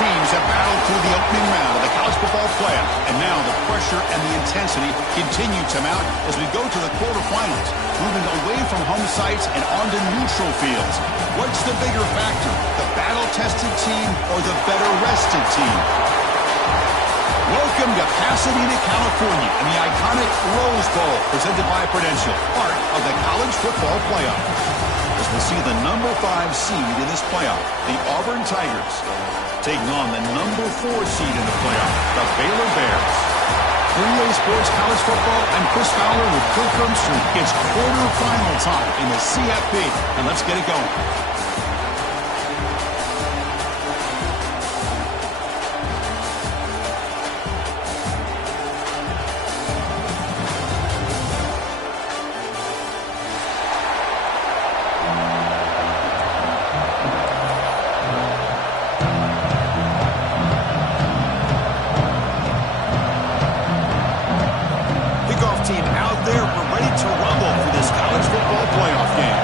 teams have battled through the opening round of the college football playoff, and now the pressure and the intensity continue to mount as we go to the quarterfinals, moving away from home sites and onto neutral fields. What's the bigger factor, the battle-tested team or the better-rested team? Welcome to Pasadena, California, and the iconic Rose Bowl, presented by Prudential, part of the college football playoff. As we'll see the number 5 seed in this playoff, the Auburn Tigers, taking on the number 4 seed in the playoff, the Baylor Bears. Three-way Sports College Football, I'm Chris Fowler with Kirk Herbstreit. It's quarterfinal time in the CFP, and let's get it going. Team out there, we're ready to rumble for this college football playoff game.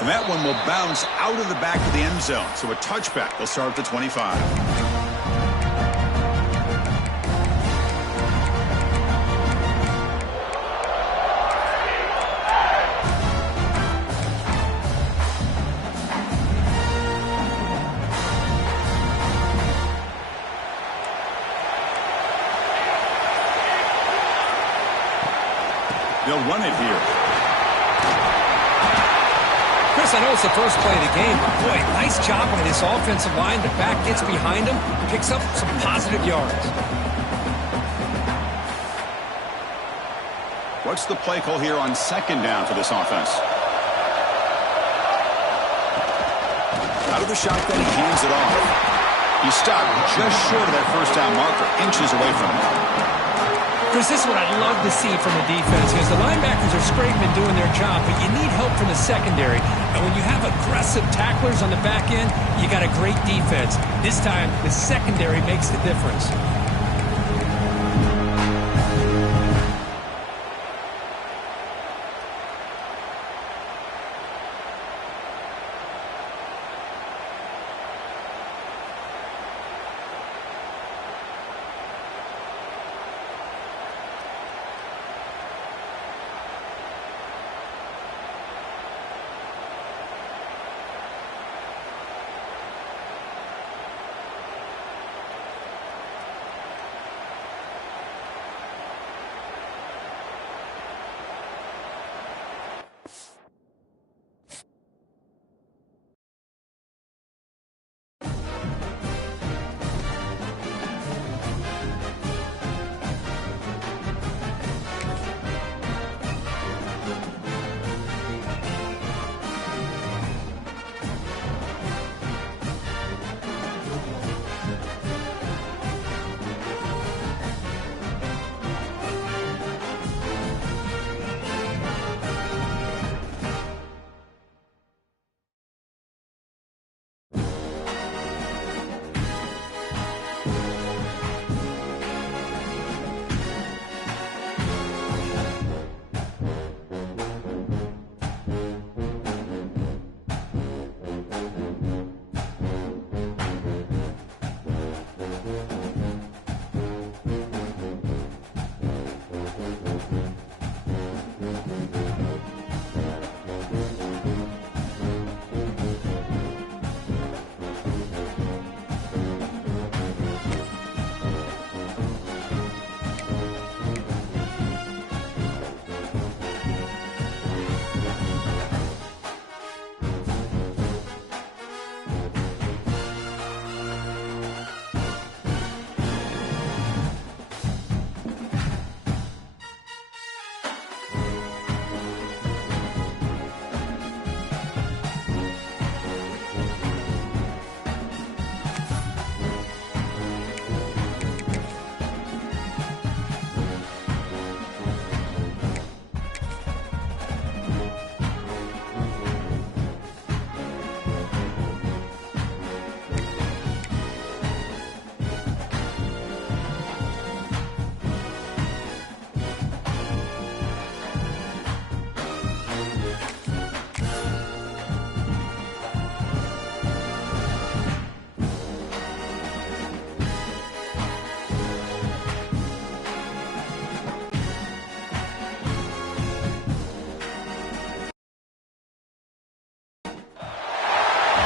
And that one will bounce out of the back of the end zone, so a touchback will start at the 25. They'll run it here. Chris, I know it's the first play of the game, but boy, nice job by this offensive line. The back gets behind him, picks up some positive yards. What's the play call here on second down for this offense? Out of the shotgun, he hands it off. He stopped just short of that first down marker, inches away from him. Chris, this is what I'd love to see from the defense, because the linebackers are scraping and doing their job, but you need help from the secondary. And when you have aggressive tacklers on the back end, you got a great defense. This time, the secondary makes the difference.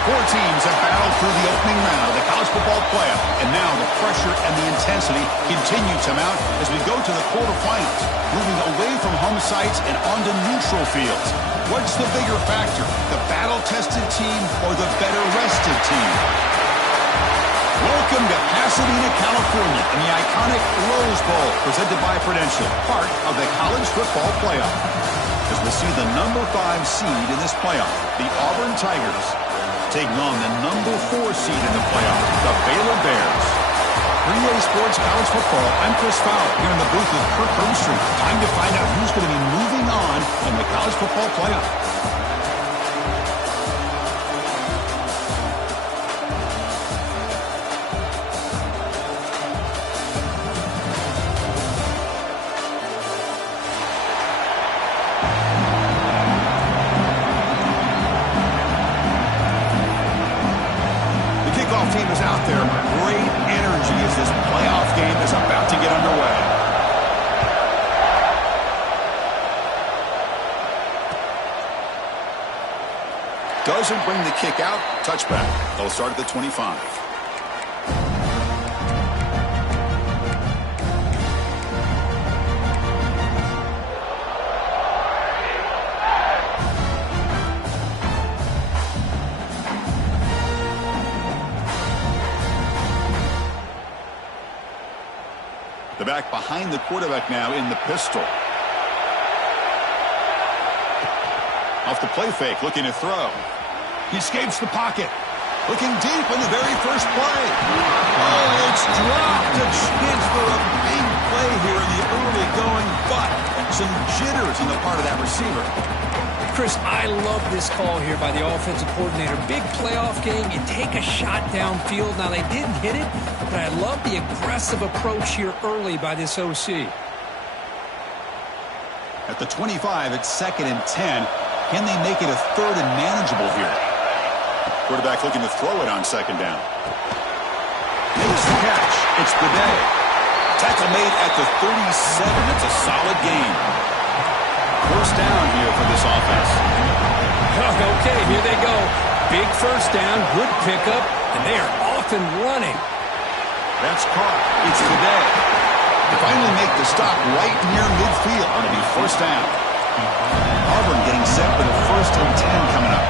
Four teams have battled through the opening round of the college football playoff, and now the pressure and the intensity continue to mount as we go to the quarterfinals, moving away from home sites and onto neutral fields. What's the bigger factor, the battle-tested team or the better-rested team? Welcome to Pasadena, California, in the iconic Rose Bowl, presented by Prudential, part of the college football playoff. As we see the number 5 seed in this playoff, the Auburn Tigers, taking on the number 4 seed in the playoff, the Baylor Bears. For EA Sports College Football, I'm Chris Fowler here in the booth with Kirk Herbstreit. Time to find out who's going to be moving on in the college football playoff. Team is out there. Great energy as this playoff game is about to get underway. Doesn't bring the kick out. Touchback. They'll start at the 25. The back behind the quarterback now in the pistol. Off the play fake, looking to throw. He escapes the pocket. Looking deep in the very first play. Oh, it's dropped. A chance for a big play here in the early going, but some jitters on the part of that receiver. Chris, I love this call here by the offensive coordinator. Big playoff game. You take a shot downfield. Now, they didn't hit it, but I love the aggressive approach here early by this OC. At the 25, it's 2nd and 10. Can they make it a 3rd and manageable here? Quarterback looking to throw it on 2nd down. Makes the catch. It's the day. Tackle made at the 37. It's a solid gain. First down here for this offense. Okay, here they go. Big first down, good pickup, and they are off and running. That's caught. It's the day. They finally make the stop right near midfield. It'll be first down. Auburn getting set for the 1st and 10 coming up.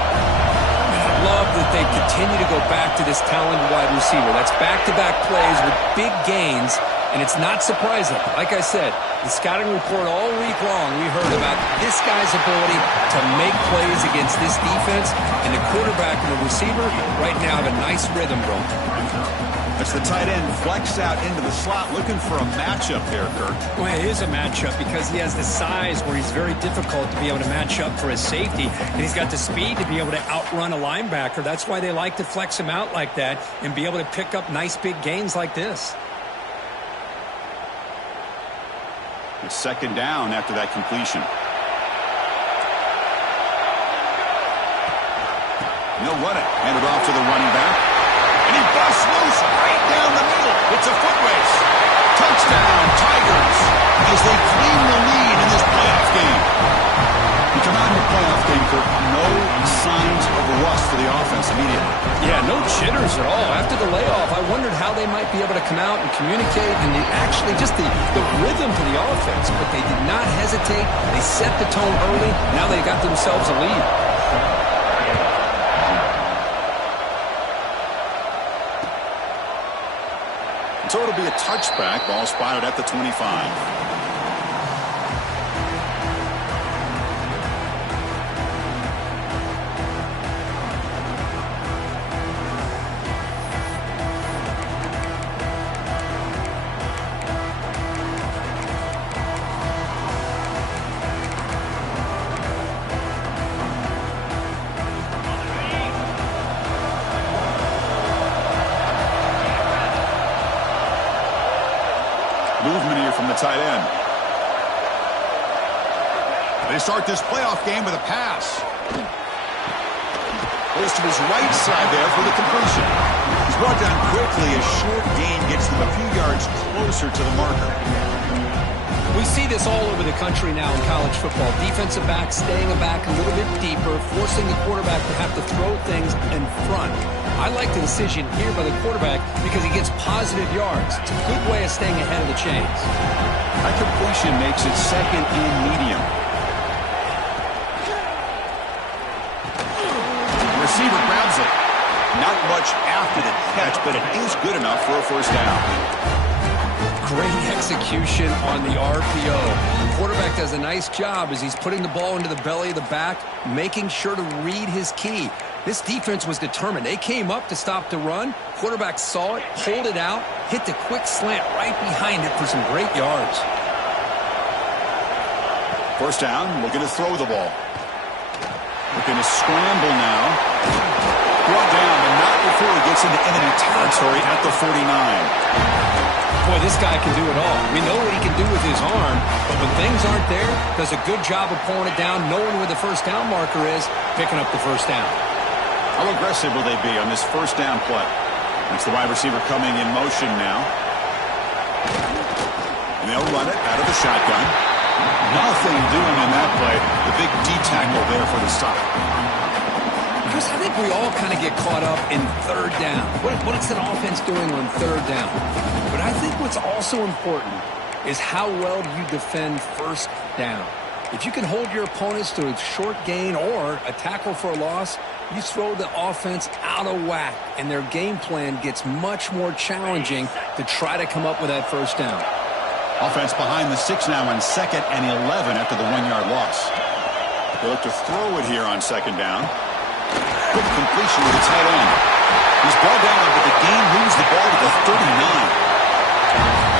I love that they continue to go back to this talented wide receiver. That's back-to-back plays with big gains, and it's not surprising. Like I said, the scouting report all week long, we heard about this guy's ability to make plays against this defense, and the quarterback and the receiver right now have a nice rhythm going. That's the tight end flexed out into the slot, looking for a matchup there, Kirk. Well, it is a matchup because he has the size where he's very difficult to be able to match up for his safety, and he's got the speed to be able to outrun a linebacker. That's why they like to flex him out like that and be able to pick up nice big gains like this. It's 2nd down after that completion. He'll run it. Hand it off to the running back. And he busts loose right down the middle. It's a foot race. Touchdown, Tigers, as they claim the lead in this playoff game. You come out in the playoff game, Kirk, no signs of rust for the offense immediately. Yeah, no jitters at all. After the layoff, I wondered how they might be able to come out and communicate and actually just the rhythm to the offense. But they did not hesitate. They set the tone early. Now they got themselves a lead. So it'll be a touchback. Ball spotted at the 25. Movement here from the tight end. They start this playoff game with a pass. Goes to his right side there for the completion. He's brought down quickly. A short gain gets them a few yards closer to the marker. We see this all over the country now in college football. Defensive backs staying back a little bit deeper, forcing the quarterback to have to throw things in front. I like the decision here by the quarterback because he gets positive yards. It's a good way of staying ahead of the chains. That completion makes it second and medium. The receiver grabs it. Not much after the catch, but it is good enough for a first down. Great execution on the RPO. The quarterback does a nice job as he's putting the ball into the belly of the back, making sure to read his key. This defense was determined. They came up to stop the run. Quarterback saw it, pulled it out, hit the quick slant right behind it for some great yards. First down, looking to throw the ball. Looking to scramble now. Brought down, but not before he gets into enemy territory at the 49. Boy, this guy can do it all. We know what he can do with his arm, but when things aren't there, does a good job of pulling it down, knowing where the first down marker is, picking up the first down. How aggressive will they be on this first down play? That's the wide receiver coming in motion now. And they'll run it out of the shotgun. Nothing doing in that play. The big D-tackle there for the stop. Chris, I think we all kind of get caught up in third down. What is that offense doing on third down? But I think what's also important is how well you defend first down. If you can hold your opponents to a short gain or a tackle for a loss, you throw the offense out of whack, and their game plan gets much more challenging to try to come up with that first down. Offense behind the 6 now on 2nd and 11 after the 1-yard loss. They look to throw it here on 2nd down. Quick completion with the tight end. He's brought down, but the game moves the ball to the 39.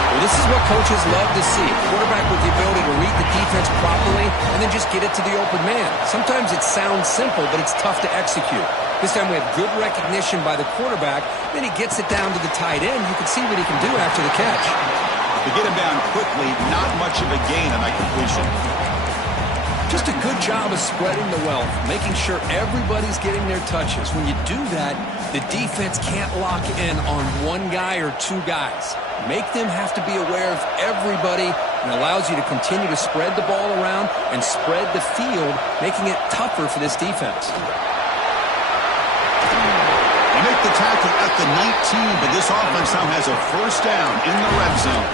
Well, this is what coaches love to see. A quarterback with the ability to read the defense properly and then just get it to the open man. Sometimes it sounds simple, but it's tough to execute. This time we have good recognition by the quarterback. Then he gets it down to the tight end. You can see what he can do after the catch. To get him down quickly, not much of a gain on that completion. Just a good job of spreading the wealth, making sure everybody's getting their touches. When you do that, the defense can't lock in on one guy or two guys. Make them have to be aware of everybody, and allows you to continue to spread the ball around and spread the field, making it tougher for this defense. They make the tackle at the 19, but this offense now has a first down in the red zone.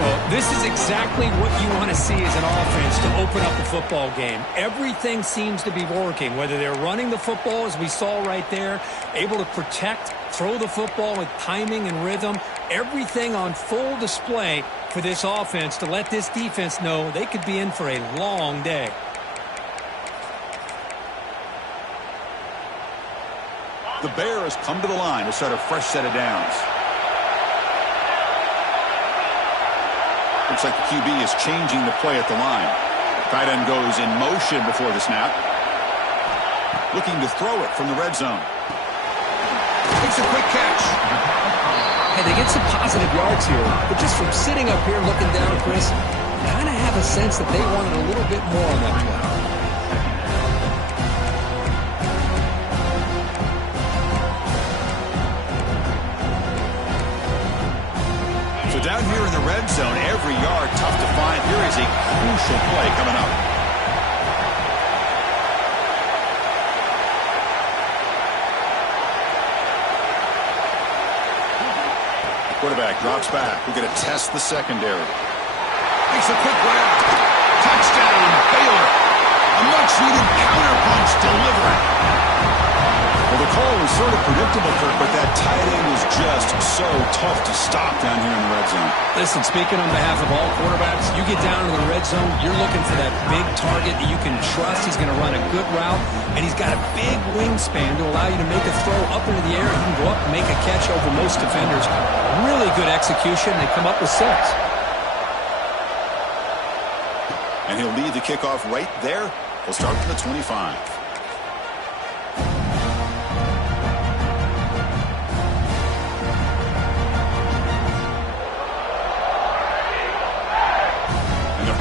Well, this is exactly what you want to see as an offense to open up a football game. Everything seems to be working, whether they're running the football, as we saw right there, able to protect, throw the football with timing and rhythm, everything on full display for this offense to let this defense know they could be in for a long day. The Bears come to the line to start a fresh set of downs. Looks like the QB is changing the play at the line. Tight end goes in motion before the snap. Looking to throw it from the red zone. Takes a quick catch. Hey, they get some positive yards here, but just from sitting up here looking down, Chris, kind of have a sense that they wanted a little bit more on that play. So down here in the red zone, every yard tough to find. Here is a crucial play coming up. Quarterback drops back. We're going to test the secondary. Makes a quick grab. Touchdown, Baylor. A much-needed counterpunch delivered. Well, the call was sort of predictable, Kirk, but that tight end was just so tough to stop down here in the red zone. Listen, speaking on behalf of all quarterbacks, you get down to the red zone, you're looking for that big target that you can trust. He's going to run a good route, and he's got a big wingspan to allow you to make a throw up into the air. He can go up and make a catch over most defenders. Really good execution. They come up with 6. And he'll lead the kickoff right there. We'll start from the 25.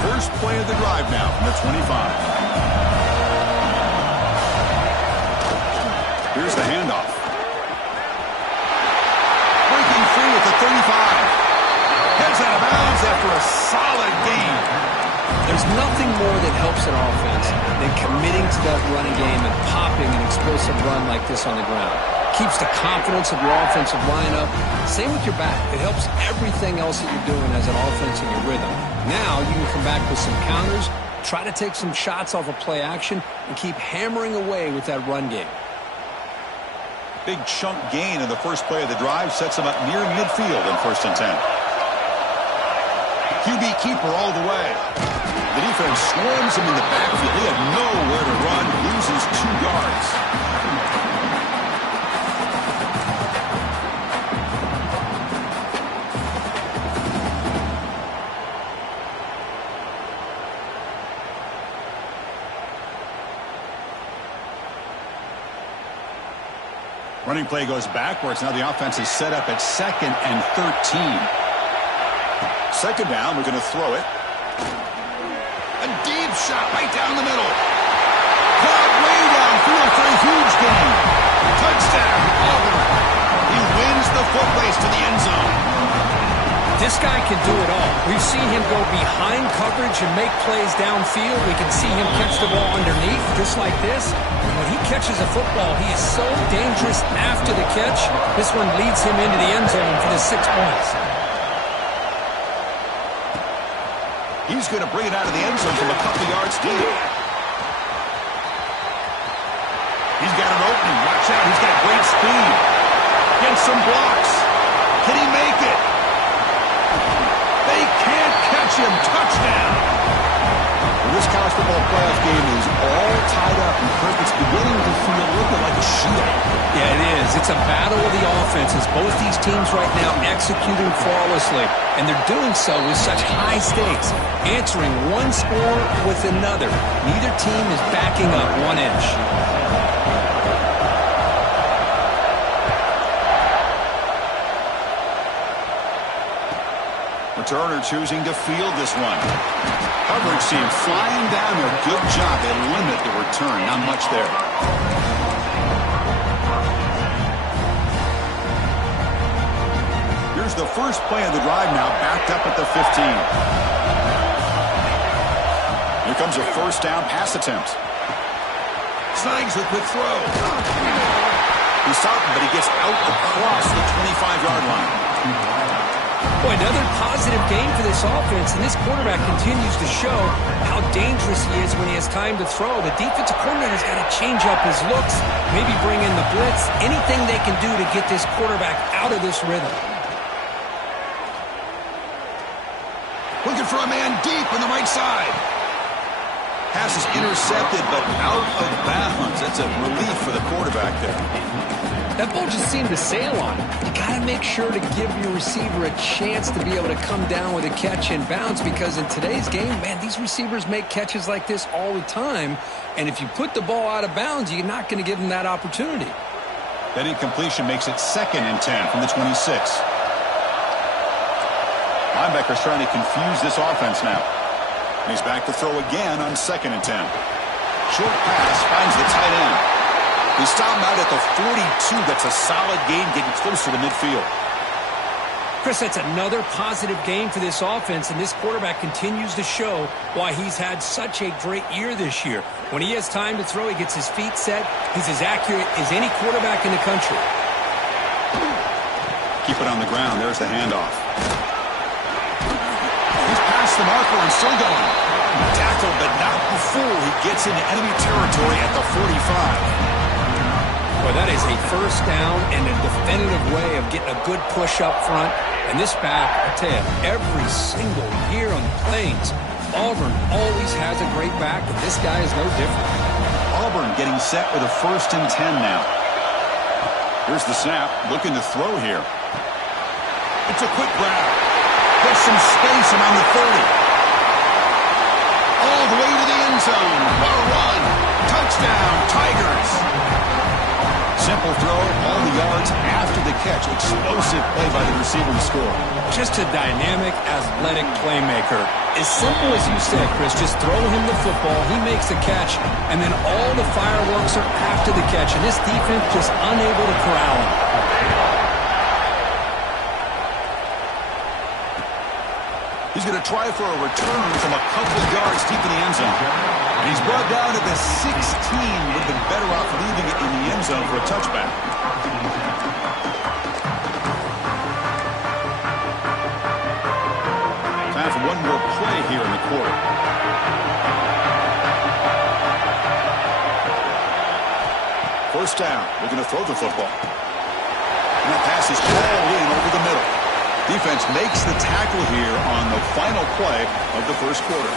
First play of the drive now from the 25. Here's the handoff. Breaking free at the 35. Heads out of bounds after a solid gain. There's nothing more that helps an offense than committing to that running game and popping an explosive run like this on the ground. Keeps the confidence of your offensive lineup. Same with your back. It helps everything else that you're doing as an offense in your rhythm. Now you can come back with some counters, try to take some shots off of play action, and keep hammering away with that run game. Big chunk gain in the first play of the drive sets him up near midfield in 1st and 10. QB keeper all the way. The defense swarms him in the backfield. He had nowhere to run, loses 2 yards. Running play goes backwards. Now the offense is set up at 2nd and 13. 2nd down, we're going to throw it. A deep shot right down the middle. Caught way downfield for a huge gain. Touchdown, Auburn. He wins the foot race to the end zone. This guy can do it all. We've seen him go behind coverage and make plays downfield. We can see him catch the ball underneath, just like this. When he catches a football, he is so dangerous after the catch. This one leads him into the end zone for the 6 points. He's going to bring it out of the end zone from a couple yards deep. He's got an opening. Watch out. He's got great speed. Against some blocks. Can he make it? They can't catch him. Touchdown. Well, this college football playoff game is all tied up, and it's beginning to feel a little bit like a shootout. Yeah, it is. It's a battle of the offenses. Both these teams right now executing flawlessly, and they're doing so with such high stakes, answering one score with another. Neither team is backing up 1 inch. Returner choosing to field this one. Coverage team flying down there. Good job. They limit the return. Not much there. Here's the first play of the drive now, backed up at the 15. Here comes a 1st down pass attempt. Snags the quick throw. He's stopped, but he gets out across the 25-yard line. Boy, another positive game for this offense, and this quarterback continues to show how dangerous he is when he has time to throw. The defensive coordinator's got to change up his looks, maybe bring in the blitz, anything they can do to get this quarterback out of this rhythm. Looking for a man deep on the right side. Pass is intercepted, but out of bounds. That's a relief for the quarterback there. That ball just seemed to sail on him. You got to make sure to give your receiver a chance to be able to come down with a catch and bounce, because in today's game, man, these receivers make catches like this all the time, and if you put the ball out of bounds, you're not going to give them that opportunity. That incompletion makes it 2nd and 10 from the 26. Linebacker's trying to confuse this offense now. And he's back to throw again on 2nd and 10. Short pass finds the tight end. He stopped him out at the 42. That's a solid gain, getting closer to midfield. Chris, that's another positive game for this offense, and this quarterback continues to show why he's had such a great year this year. When he has time to throw, he gets his feet set. He's as accurate as any quarterback in the country. Keep it on the ground. There's the handoff. He's past the marker and still going. Tackled, but not before he gets into enemy territory at the 45. Boy, that is a 1st down and a definitive way of getting a good push up front. And this back, I tell you, every single year on the Plains, Auburn always has a great back, and this guy is no different. Auburn getting set with a 1st and 10 now. Here's the snap, looking to throw here. It's a quick grab. Gets some space around the 30. All the way to the end zone. What a run. Touchdown, Tigers. Simple throw, all the yards after the catch. Explosive play by the receiver to score. Just a dynamic, athletic playmaker. As simple as you said, Chris, just throw him the football, he makes the catch, and then all the fireworks are after the catch, and this defense just unable to corral him. He's going to try for a return from a couple of yards deep in the end zone. And he's brought down at the 16. Would have been better off leaving it in the end zone for a touchback. Time for one more play here in the quarter. First down. We're going to throw the football. And that pass is hauled in over the middle. Defense makes the tackle here on the final play of the first quarter.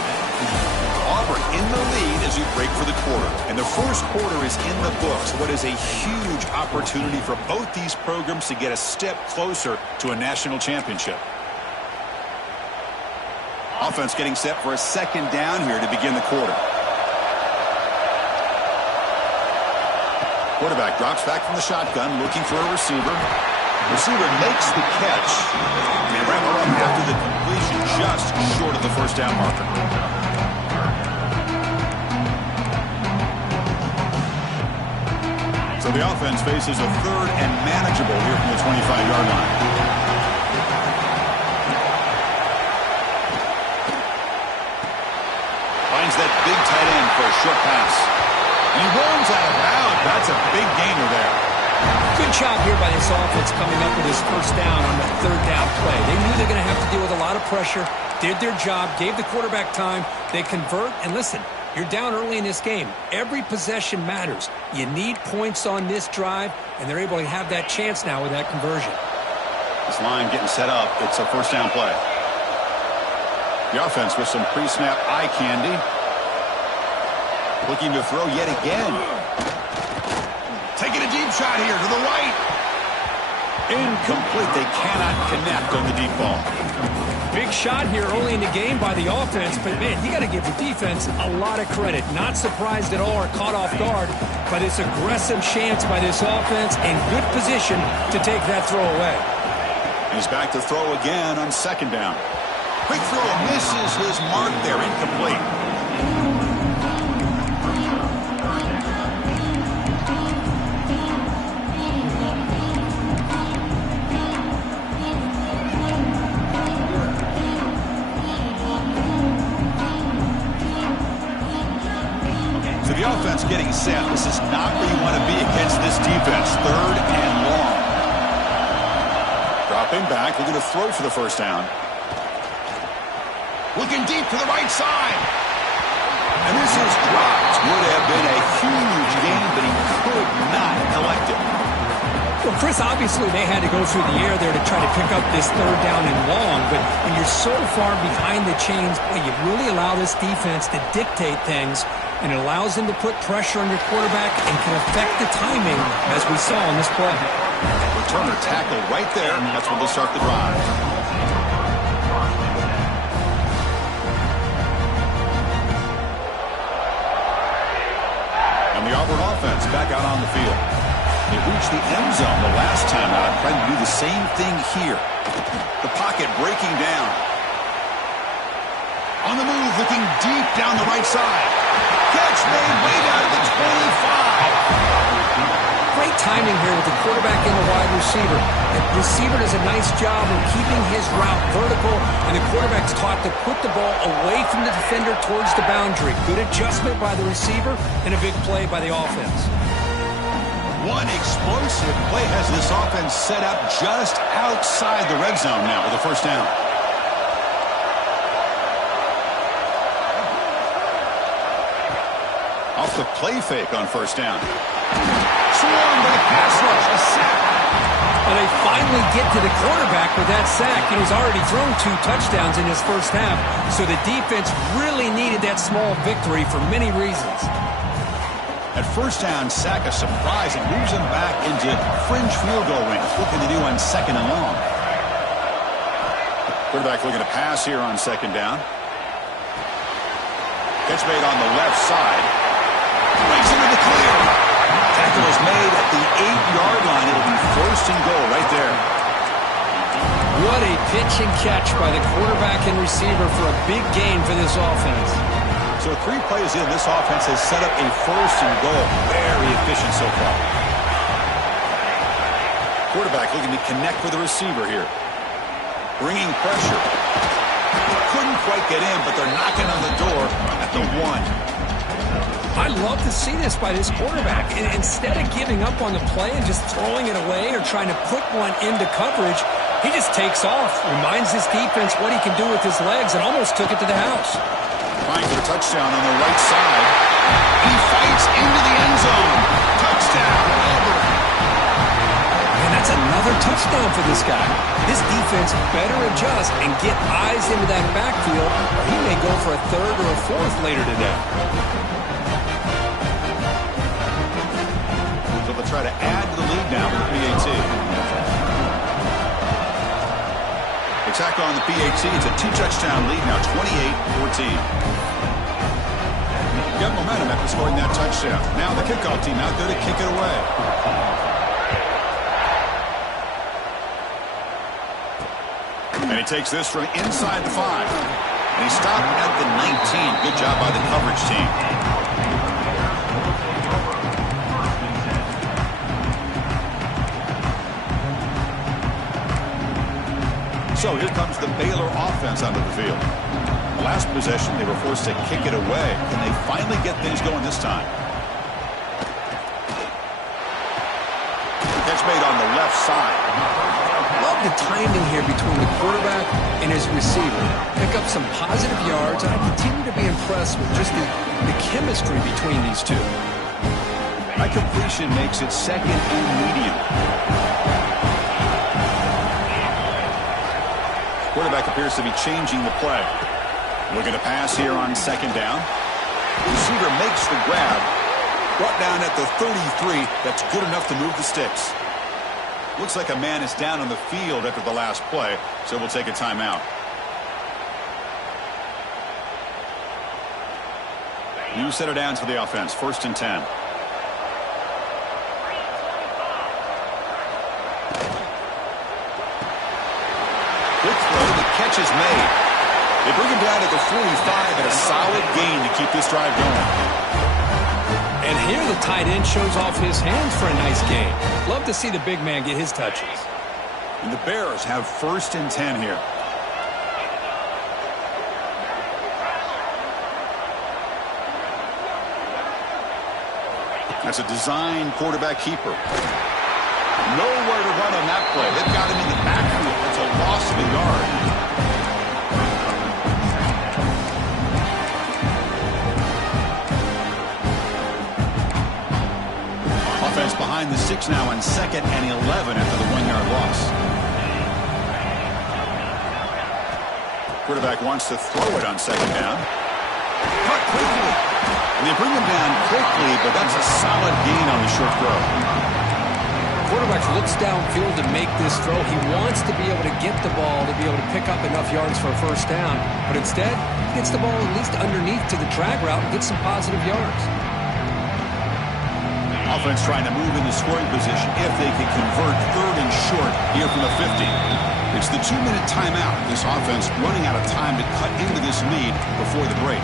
Auburn in the lead as you break for the quarter. And the first quarter is in the books. What is a huge opportunity for both these programs to get a step closer to a national championship. Offense getting set for a second down here to begin the quarter. Quarterback drops back from the shotgun, looking for a receiver. Receiver makes the catch. And wrap her up after the completion, just short of the first down marker. So the offense faces a third and manageable here from the 25-yard line. Finds that big tight end for a short pass. He rolls out of bounds. That's a big gainer there. Good job here by this offense coming up with his first down on the third down play. They knew they're going to have to deal with a lot of pressure, did their job, gave the quarterback time. They convert, and listen, you're down early in this game. Every possession matters. You need points on this drive, and they're able to have that chance now with that conversion. This line getting set up. It's a first down play. The offense with some pre-snap eye candy. Looking to throw yet again. Taking a deep shot here to the right. Incomplete. They cannot connect on the deep ball. Big shot here early in the game by the offense, but man, you got to give the defense a lot of credit. Not surprised at all or caught off guard by this aggressive chance by this offense and good position to take that throw away. He's back to throw again on second down. Quick throw misses his mark there, incomplete. The offense getting set. This is not where you want to be against this defense. Third and long. Dropping back, looking to throw for the first down. Looking deep to the right side. And this is dropped. Would have been a huge gain, but he could not collect it. Well, Chris, obviously they had to go through the air there to try to pick up this third down and long, but when you're so far behind the chains, boy, you really allow this defense to dictate things, and it allows them to put pressure on your quarterback and can affect the timing, as we saw in this play. Returner tackled right there, and that's where they'll start the drive. And the Auburn offense back out on the field. They reached the end zone the last time out, trying to do the same thing here. The pocket breaking down. On the move, looking deep down the right side. Catch made way down to the 25. Great timing here with the quarterback and the wide receiver. The receiver does a nice job of keeping his route vertical, and the quarterback's taught to put the ball away from the defender towards the boundary. Good adjustment by the receiver and a big play by the offense. One explosive play has this offense set up just outside the red zone now with a first down. Off the play fake on first down. Swarmed by the pass rush, a sack. Well, they finally get to the quarterback with that sack. He's already thrown 2 touchdowns in his first half, so the defense really needed that small victory for many reasons. At first down, sack a surprise and moves him back into fringe field goal range. Looking to do on second and long. Quarterback looking to pass here on second down. Catch made on the left side. Breaks into the clear. Tackle is made at the 8-yard line. It'll be first and goal right there. What a pitch and catch by the quarterback and receiver for a big gain for this offense. So 3 plays in, this offense has set up a first and goal. Very efficient so far. Quarterback looking to connect with the receiver here. Bringing pressure. couldn't quite get in, but they're knocking on the door at the 1. I love to see this by this quarterback. Instead of giving up on the play and just throwing it away or trying to put one into coverage, he just takes off, reminds his defense what he can do with his legs, and almost took it to the house. Trying for a touchdown on the right side. He fights into the end zone. Touchdown, Auburn. And that's another touchdown for this guy. This defense better adjust and get eyes into that backfield, or he may go for a third or a fourth later today. So they'll try to add to the lead now with the PAT. Attack on the PAT. It's a 2-touchdown lead now, 28-14. You got momentum after scoring that touchdown. Now the kickoff team out there to kick it away. And he takes this from inside the 5. And he stopped at the 19. Good job by the coverage team. So here comes the Baylor offense onto the field. Last possession, they were forced to kick it away. Can they finally get things going this time? Catch made on the left side. Love the timing here between the quarterback and his receiver. Pick up some positive yards, and I continue to be impressed with just the chemistry between these two. That completion makes it second and medium. Quarterback appears to be changing the play. Looking to pass here on second down. Receiver makes the grab. Brought down at the 33. That's good enough to move the sticks. Looks like a man is down on the field after the last play, so we'll take a timeout. New set of downs for the offense. 1st and 10. Quick throw. The catch is made. They bring him down at the 45 and a solid gain to keep this drive going. And here the tight end shows off his hands for a nice gain. Love to see the big man get his touches. And the Bears have 1st and 10 here. That's a design quarterback keeper. Nowhere to run on that play. They've got him in the backfield. It's a loss of a yard. Offense behind the 6 now on 2nd and 11 after the 1-yard loss. Quarterback wants to throw it on 2nd down. Cut quickly. And they bring him down quickly, but that's a solid gain on the short throw. Quarterback looks downfield to make this throw. He wants to be able to get the ball to be able to pick up enough yards for a 1st down. But instead, he gets the ball at least underneath to the drag route and gets some positive yards. Offense trying to move into scoring position if they can convert 3rd and short here from the 50. It's the 2-minute timeout. This offense running out of time to cut into this lead before the break.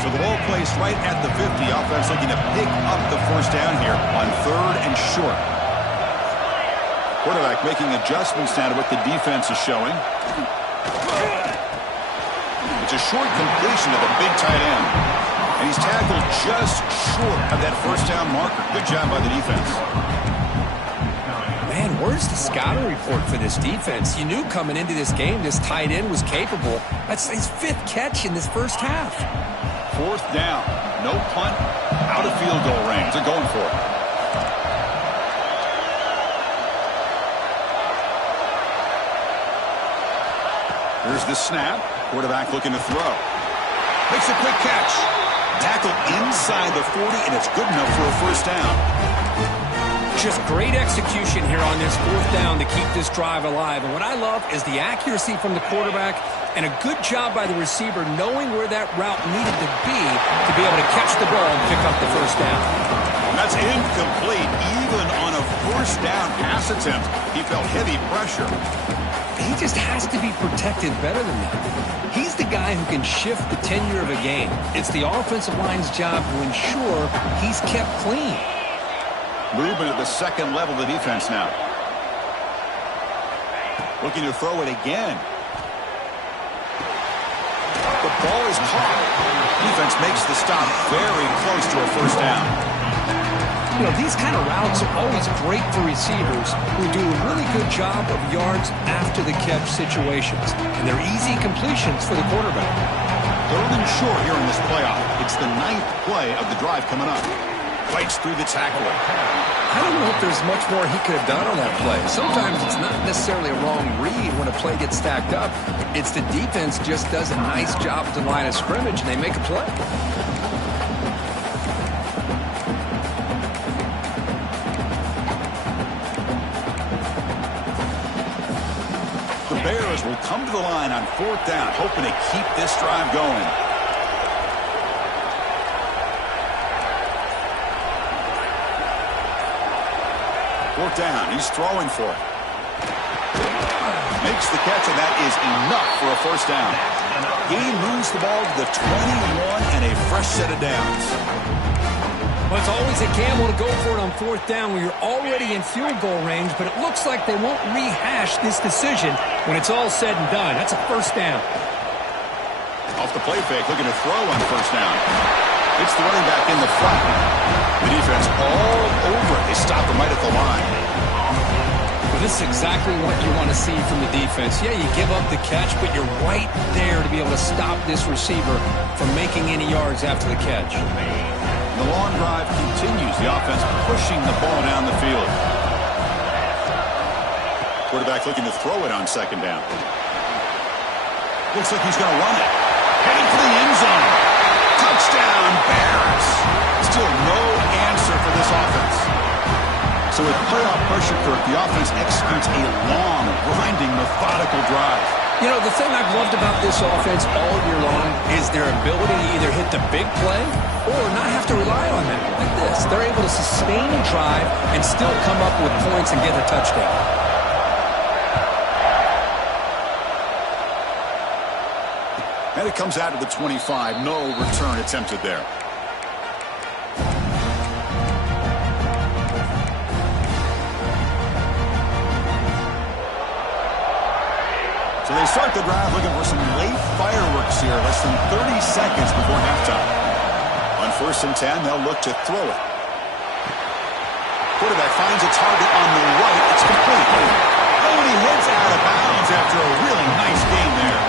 So the ball placed right at the 50. Offense looking to pick up the 1st down here on 3rd and short. Quarterback making adjustments now to what the defense is showing. It's a short completion to the big tight end. And he's tackled just short of that 1st down marker. Good job by the defense. Man, where's the scouting report for this defense? You knew coming into this game this tight end was capable. That's his 5th catch in this 1st half. 4th down. No punt. Out of field goal range. They're going for it. Here's the snap. Quarterback looking to throw. Makes a quick catch. Tackle inside the 40, and it's good enough for a 1st down. Just great execution here on this 4th down to keep this drive alive. And what I love is the accuracy from the quarterback and a good job by the receiver knowing where that route needed to be able to catch the ball and pick up the 1st down. That's incomplete. Even on a 1st down pass attempt, he felt heavy pressure. He just has to be protected better than that. He's the guy who can shift the tenure of a game. It's the offensive line's job to ensure he's kept clean. Movement at the second level of the defense now. Looking to throw it again. The ball is caught. Defense makes the stop very close to a first down. You know, these kind of routes are always great for receivers who do a really good job of yards after the catch situations. And they're easy completions for the quarterback. Third and short here in this playoff. It's the 9th play of the drive coming up. Fights through the tackle. I don't know if there's much more he could have done on that play. Sometimes it's not necessarily a wrong read when a play gets stacked up. It's the defense just does a nice job at the line of scrimmage, and they make a play. The Bears will come to the line on 4th down, hoping to keep this drive going. Fourth down, he's throwing for it. Makes the catch, and that is enough for a first down. He moves the ball to the 21 and a fresh set of downs. Well, it's always a gamble to go for it on 4th down when you're already in field goal range, but it looks like they won't rehash this decision when it's all said and done. That's a first down. Off the play fake, looking to throw on first down. It's the running back in the flat. The defense all over it. They stop him right at the line. Well, this is exactly what you want to see from the defense. Yeah, you give up the catch, but you're right there to be able to stop this receiver from making any yards after the catch. The long drive continues. The offense pushing the ball down the field. Quarterback looking to throw it on second down. Looks like he's going to run it. Heading for the end zone. Touchdown, Bears. Still no answer for this offense. So with playoff pressure, Kirk, the offense executes a long, grinding, methodical drive. You know, the thing I've loved about this offense all year long is their ability to either hit the big play or not have to rely on that. Like this, they're able to sustain a drive and still come up with points and get a touchdown. And it comes out of the 25. No return attempted there. So they start the drive looking for some late fireworks here. Less than 30 seconds before halftime. On 1st and 10, they'll look to throw it. Quarterback finds a target on the right. It's complete. Oh, and he heads out of bounds after a really nice game there.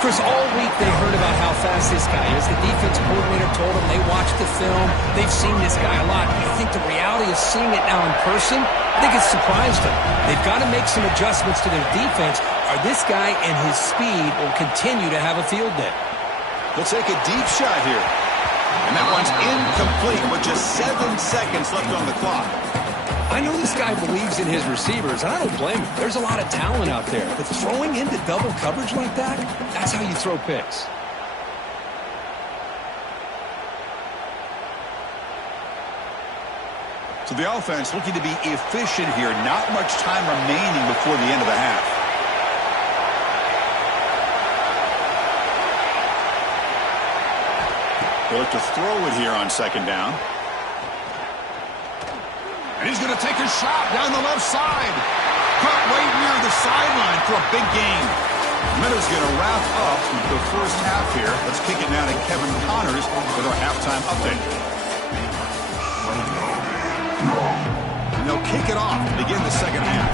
Chris, all week they heard about how fast this guy is. The defense coordinator told them they watched the film. They've seen this guy a lot. I think the reality of seeing it now in person, I think it's surprised them. They've got to make some adjustments to their defense, or this guy and his speed will continue to have a field day. They'll take a deep shot here. And that one's incomplete with just 7 seconds left on the clock. I know this guy believes in his receivers, and I don't blame him. There's a lot of talent out there. But throwing into double coverage like that, that's how you throw picks. So the offense looking to be efficient here. Not much time remaining before the end of the half. They look to throw it here on second down. And he's going to take a shot down the left side. Caught right near the sideline for a big gain. Minutes going to wrap up the first half here. Let's kick it now to Kevin Connors with our halftime update. And they'll kick it off to begin the second half.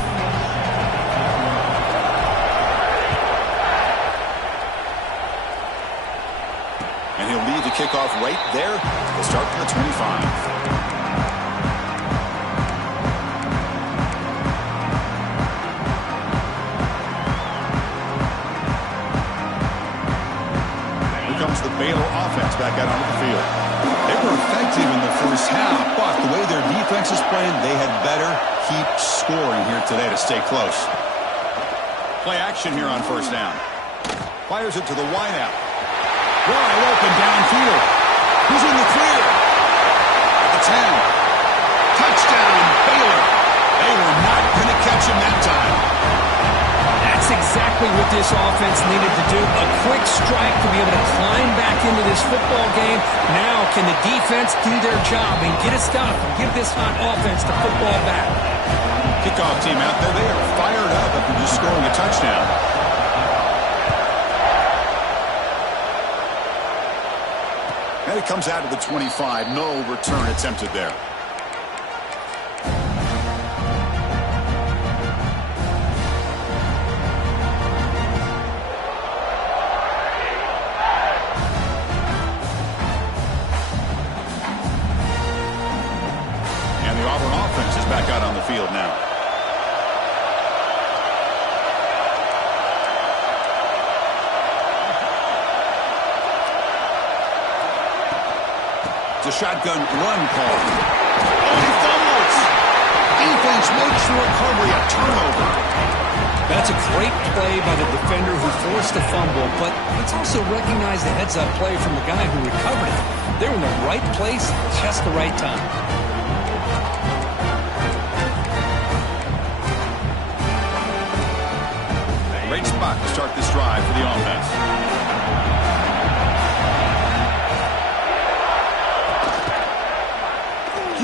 And he'll lead the kickoff right there. We'll start from the 25. The Baylor offense back out onto the field. They were effective in the first half, but the way their defense is playing, they had better keep scoring here today to stay close. Play action here on first down. Fires it to the wideout. Wide open downfield. Who's in the clear? At the 10. Touchdown, Baylor. They were not going to catch him that time. That's exactly exactly what this offense needed to do. A quick strike to be able to climb back into this football game. Now can the defense do their job and get it stopped and give this hot offense the football back? Kickoff team out there. They are fired up after just scoring a touchdown. And it comes out to the 25. No return attempted there. And the Auburn offense is back out on the field now. It's a shotgun run call. Oh, he fumbles. Defense makes the recovery a turnover. That's a great play by the defender who forced the fumble, but let's also recognize the heads-up play from the guy who recovered it. They're in the right place, just the right time. Great spot to start this drive for the offense.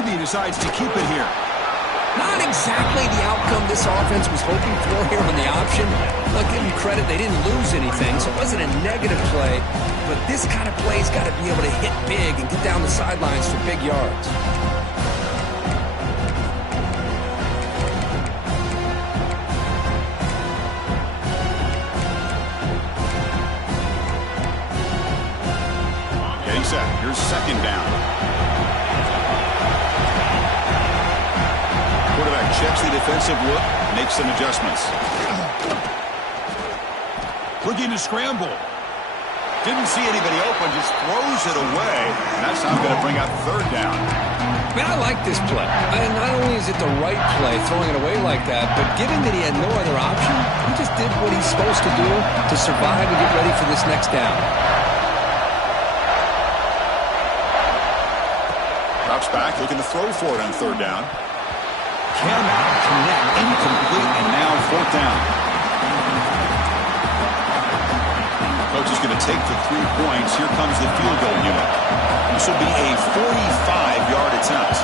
He decides to keep it here. Not exactly the outcome this offense was hoping for here on the option. I'll give them credit, they didn't lose anything, so it wasn't a negative play. But this kind of play's got to be able to hit big and get down the sidelines for big yards. Getting set. Here's second down. Quarterback checks the defensive look, makes some adjustments. Looking to scramble. Didn't see anybody open, just throws it away. And that's how I'm going to bring out third down. Man, I like this play. And not only is it the right play, throwing it away like that, but given that he had no other option, he just did what he's supposed to do to survive and get ready for this next down. Drops back, looking to throw for it on third down. Cannot connect, incomplete, and now fourth down. Coach is going to take the 3 points. Here comes the field goal unit. This will be a 45-yard attempt.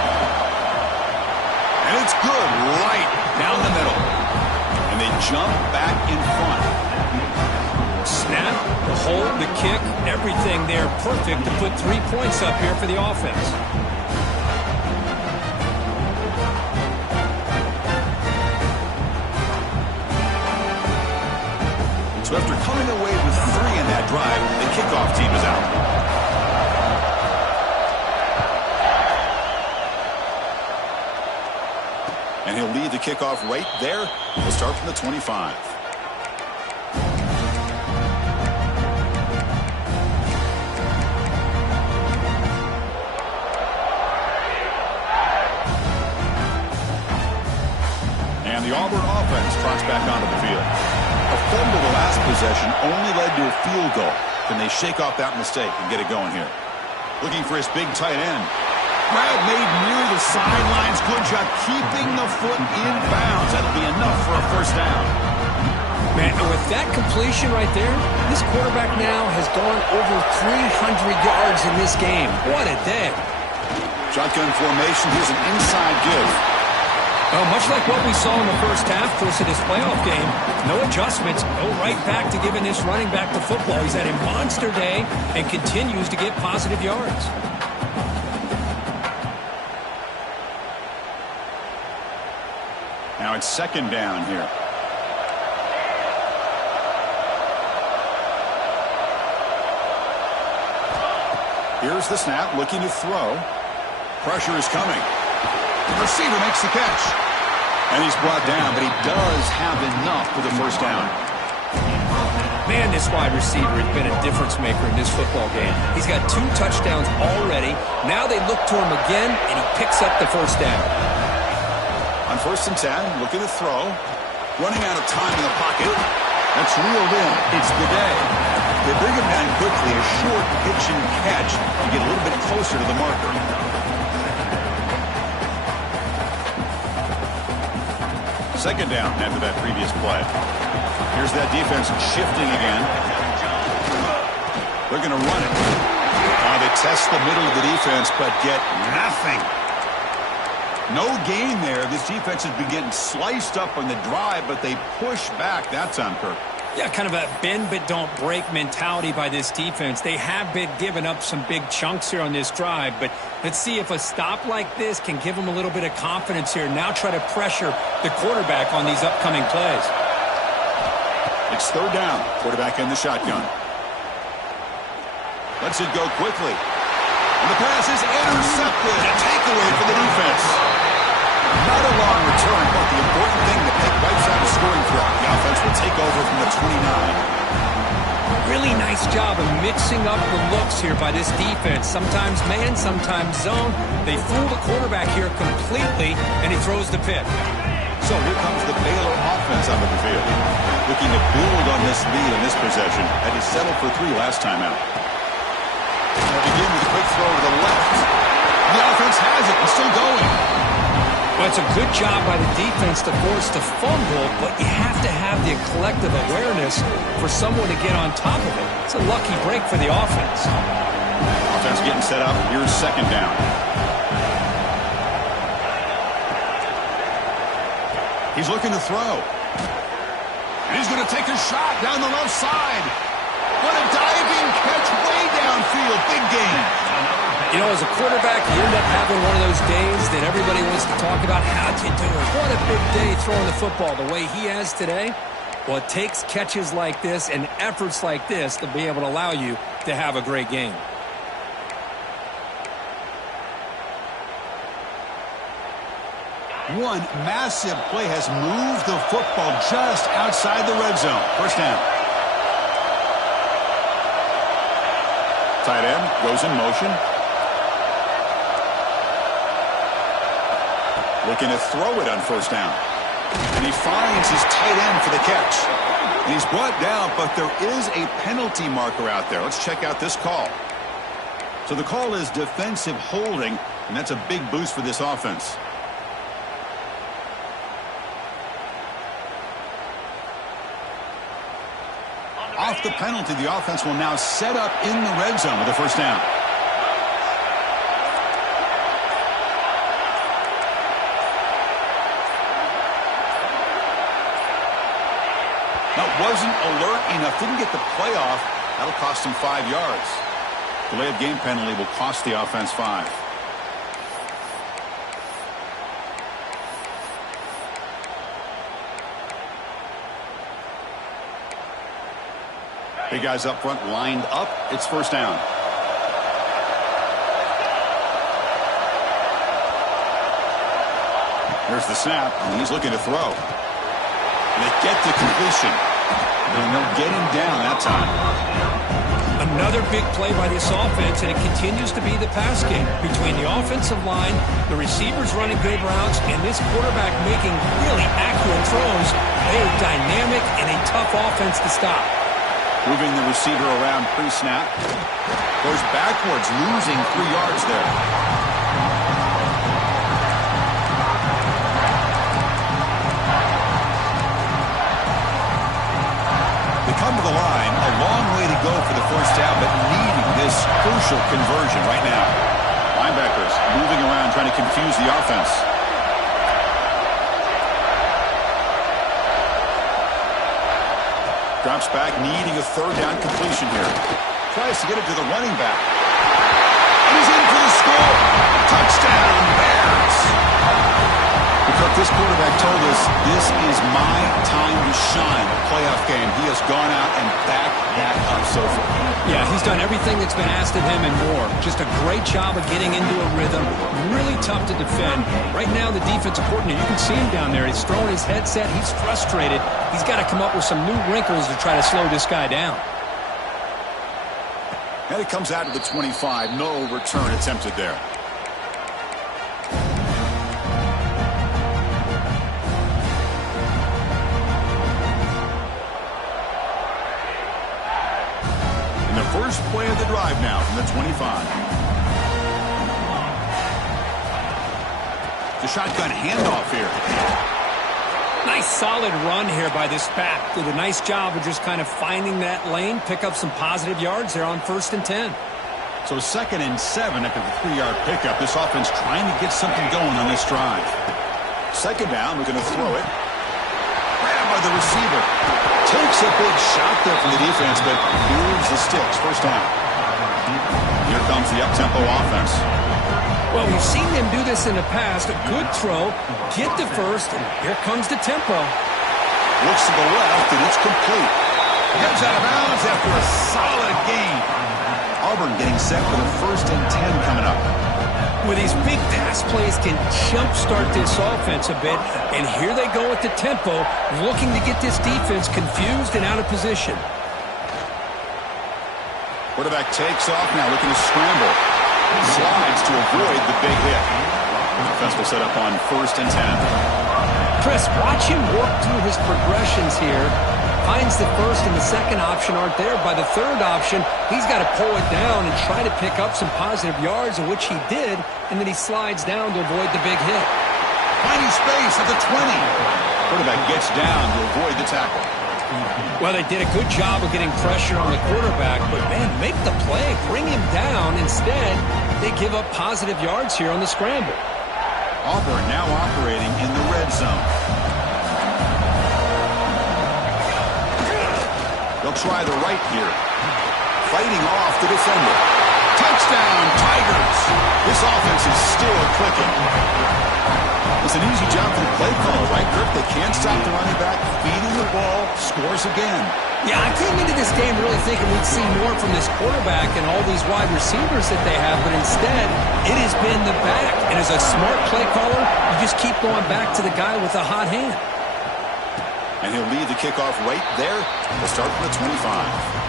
And it's good, right down the middle. And they jump back in front. Snap, the hold, the kick, everything there perfect to put 3 points up here for the offense. So after coming away with 3 in that drive, the kickoff team is out. And he'll lead the kickoff right there. We'll start from the 25. And the Auburn offense trots back onto the field. A fumble the last possession only led to a field goal. Can they shake off that mistake and get it going here? Looking for his big tight end. Grab made near the sidelines. Good job keeping the foot in bounds. That'll be enough for a first down. Man, with that completion right there, this quarterback now has gone over 300 yards in this game. What a day. Shotgun formation. Here's an inside give. Well, much like what we saw in the first half, Chris, of this playoff game, no adjustments, go right back to giving this running back the football. He's had a monster day and continues to get positive yards. Now it's second down here. Here's the snap, looking to throw. Pressure is coming. The receiver makes the catch. And he's brought down, but he does have enough for the first down. Man, this wide receiver has been a difference maker in this football game. He's got 2 touchdowns already. Now they look to him again, and he picks up the first down. On first and 10, looking to throw. Running out of time in the pocket. That's reeled in. It's the day. They bring him down quickly. A short pitch and catch to get a little bit closer to the marker. Second down after that previous play. Here's that defense shifting again. They're going to run it. They test the middle of the defense, but get nothing. No gain there. This defense has been getting sliced up on the drive, but they push back that time, Kirk. Yeah, kind of a bend but don't break mentality by this defense. They have been giving up some big chunks here on this drive, but let's see if a stop like this can give them a little bit of confidence here. Now try to pressure the quarterback on these upcoming plays. It's third down. Quarterback in the shotgun. Lets it go quickly. And the pass is intercepted. A takeaway for the defense. Not a long return, but the important thing to pick right side of scoring threat. The offense will take over from the 29. Really nice job of mixing up the looks here by this defense. Sometimes man, sometimes zone. They fool the quarterback here completely, and he throws the pick. So here comes the Baylor offense onto the field. Looking to build on this lead in this possession. Had to settle for 3 last time out. They'll begin with a quick throw to the left. The offense has it and still going. Well, it's a good job by the defense to force the fumble, but you have to have the collective awareness for someone to get on top of it. It's a lucky break for the offense. Offense getting set up. Here's second down. He's looking to throw. And he's going to take a shot down the left side. What a diving catch way downfield. Big game. You know, as a quarterback, you end up having one of those days that everybody wants to talk about. How'd you do it? What a big day throwing the football the way he has today. Well, it takes catches like this and efforts like this to be able to allow you to have a great game. One massive play has moved the football just outside the red zone. First down. Tight end goes in motion. Looking to throw it on first down. And he finds his tight end for the catch. And he's brought down, but there is a penalty marker out there. Let's check out this call. So the call is defensive holding, and that's a big boost for this offense. Off the penalty, the offense will now set up in the red zone with a first down. That wasn't alert enough. Didn't get the play off. That'll cost him 5 yards. Delay of game penalty will cost the offense 5. Big guys up front lined up. It's first down. There's the snap, and he's looking to throw. And they get to completion. And they'll get him down that time. Another big play by this offense, and it continues to be the pass game between the offensive line, the receivers running good routes, and this quarterback making really accurate throws. They are dynamic and a tough offense to stop. Moving the receiver around pre-snap. Goes backwards, losing 3 yards there. They come to the line, a long way to go for the first down, but needing this crucial conversion right now. Linebackers moving around, trying to confuse the offense. Drops back, needing a third down completion here. Tries to get it to the running back. And he's in for the score. Touchdown, Bears. Because this quarterback told us this is my time to shine. A playoff game. He has gone out and backed that up so far. Yeah, he's done everything that's been asked of him and more. Just a great job of getting into a rhythm. Really tough to defend. Right now, the defensive coordinator, you can see him down there. He's throwing his headset. He's frustrated. He's got to come up with some new wrinkles to try to slow this guy down. And it comes out to the 25. No return attempted there. First play of the drive now from the 25. The shotgun handoff here. Nice solid run here by this back. Did a nice job of just kind of finding that lane, pick up some positive yards there on 1st and 10. So 2nd and 7 after the 3-yard pickup. This offense trying to get something going on this drive. 2nd down, we're going to throw it. Grabbed by the receiver. Takes a big shot there from the defense, but moves the sticks. 1st down. Here comes the up-tempo offense. Well, we've seen them do this in the past. A good throw, get to 1st, and here comes the tempo. Looks to the left, and it's complete. Gets out of bounds after a solid gain. Auburn getting set for the 1st and 10 coming up. With these big pass plays can jumpstart this offense a bit, and here they go with the tempo, looking to get this defense confused and out of position. Quarterback takes off now, looking to scramble. Slides to avoid the big hit. Offense will set up on 1st and 10. Chris, watch him work through his progressions here. Finds the 1st and the 2nd option aren't there. By the 3rd option, he's got to pull it down and try to pick up some positive yards, in which he did, and then he slides down to avoid the big hit. Finding space at the 20. Quarterback gets down to avoid the tackle. Well, they did a good job of getting pressure on the quarterback, but, man, make the play, bring him down. Instead, they give up positive yards here on the scramble. Auburn now operating in the red zone. They'll try the right here. Fighting off the defender. Touchdown, Tigers! This offense is still clicking. It's an easy job for the play caller, right, Kirk? They can't stop the running back, feeding the ball, scores again. Yeah, I came into this game really thinking we'd see more from this quarterback and all these wide receivers that they have, but instead, it has been the back. And as a smart play caller, you just keep going back to the guy with a hot hand. And he'll lead the kickoff right there. We'll start from the 25.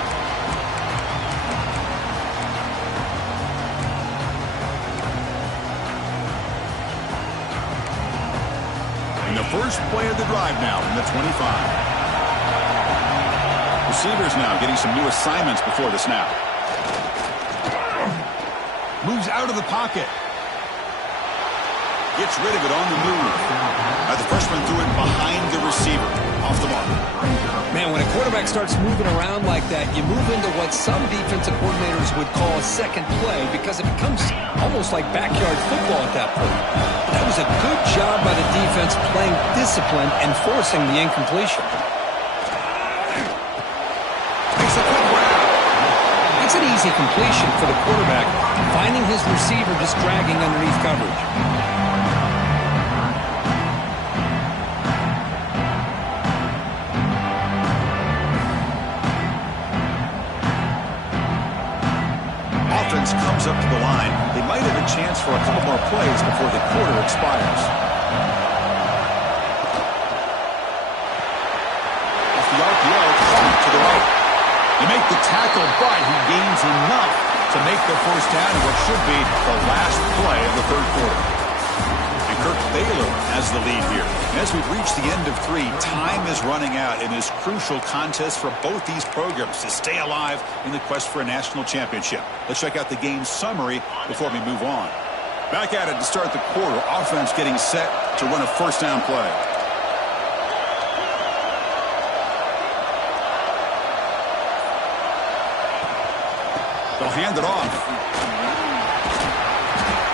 And the first play of the drive now from the 25. Receivers now getting some new assignments before the snap. Moves out of the pocket. Gets rid of it on the move. The freshman threw it behind the receiver. Off the mark. Man, when a quarterback starts moving around like that, you move into what some defensive coordinators would call a second play because it becomes almost like backyard football at that point. That was a good job by the defense playing discipline and forcing the incompletion. Makes a quick grab. It's an easy completion for the quarterback, finding his receiver just dragging underneath coverage. Comes up to the line. They might have a chance for a couple more plays before the quarter expires. Off the RPO, to the right. They make the tackle, but he gains enough to make the 1st down in what should be the last play of the 3rd quarter. And Kirk Baylor has the lead here. And as we've reached the end of 3, time is running out in this crucial contest for both these programs to stay alive in the quest for a national championship. Let's check out the game summary before we move on. Back at it to start the quarter. Offense getting set to run a 1st down play. They'll hand it off.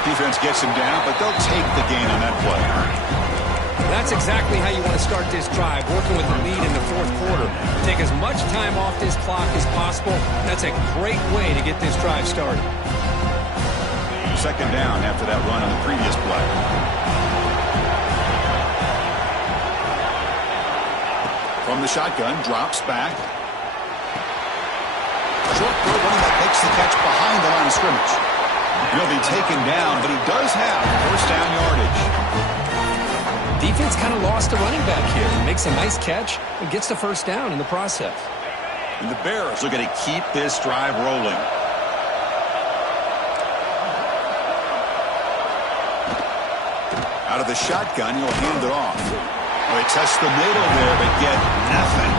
Defense gets him down, but they'll take the gain on that play. That's exactly how you want to start this drive, working with the lead in the 4th quarter. Take as much time off this clock as possible. That's a great way to get this drive started. 2nd down after that run on the previous play. From the shotgun, drops back. Short throw, running back makes the catch behind the line of scrimmage. He'll be taken down, but he does have 1st down yardage. Defense kind of lost a running back here. He makes a nice catch and gets the 1st down in the process. And the Bears looking to keep this drive rolling. Out of the shotgun, he'll hand it off. Well, they test the middle there, but get nothing.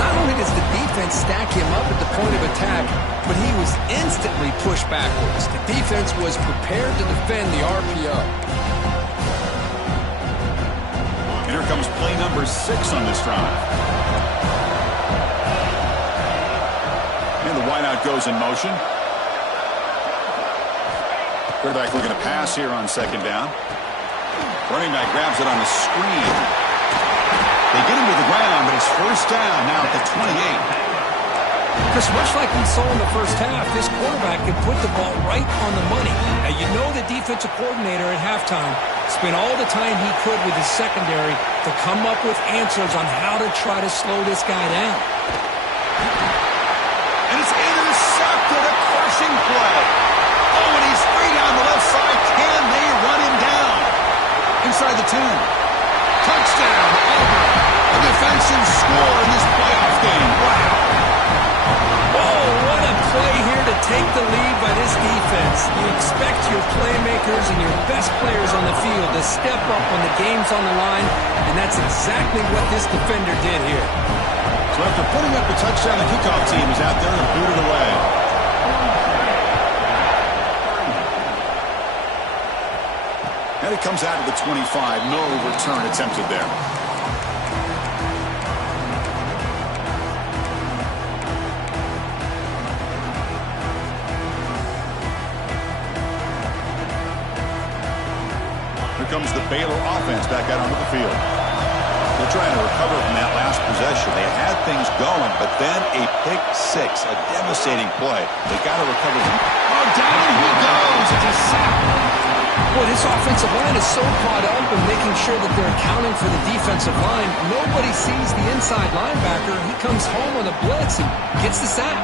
Not only does the defense stack him up at the point of attack, but he was instantly pushed backwards. The defense was prepared to defend the RPO. And here comes play number 6 on this drive. And the wideout goes in motion. Quarterback looking to pass here on second down. Running back grabs it on the screen. They get him to the ground, but it's first down now at the 28. Chris, much like we saw in the first half, this quarterback can put the ball right on the money. Now, you know the defensive coordinator at halftime spent all the time he could with his secondary to come up with answers on how to try to slow this guy down. And it's intercepted, a crushing play. Oh, and he's free down the left side. Can they run him down? Inside the 10. Touchdown, Auburn. A defensive score in this playoff game. Wow. Oh, what a play here to take the lead by this defense. You expect your playmakers and your best players on the field to step up when the game's on the line, and that's exactly what this defender did here. So after putting up a touchdown, the kickoff team is out there and booted away. And it comes out of the 25. No return attempted there. Comes the Baylor offense back out onto the field. They're trying to recover from that last possession. They had things going, but then a pick six, a devastating play. They got to recover them. Oh, down he goes. It's a sack. Boy, this offensive line is so caught up in making sure that they're accounting for the defensive line. Nobody sees the inside linebacker. He comes home on a blitz and gets the sack.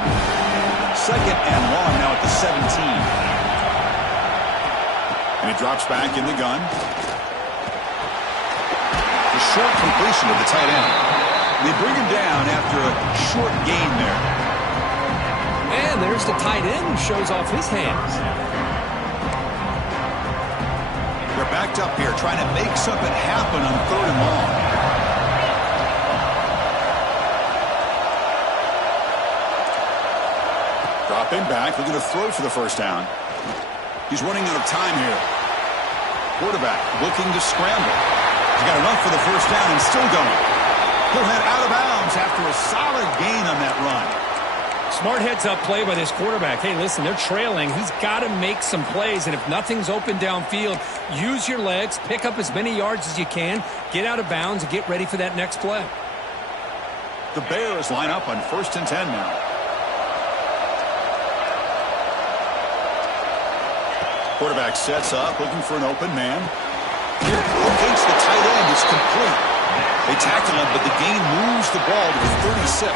Second and long now at the 17. And he drops back in the gun. A short completion of the tight end. They bring him down after a short gain there. And there's the tight end who shows off his hands. They're backed up here trying to make something happen on third and long. Dropping back, looking to throw for the first down. He's running out of time here. Quarterback looking to scramble. He's got enough for the first down and still going. He'll head out of bounds after a solid gain on that run. Smart heads-up play by this quarterback. Hey, listen, they're trailing. He's got to make some plays, and if nothing's open downfield, use your legs, pick up as many yards as you can, get out of bounds, and get ready for that next play. The Bears line up on 1st and 10 now. Quarterback sets up, looking for an open man. Locates the tight end. It's complete. They tackle him, but the gain moves the ball to the 36.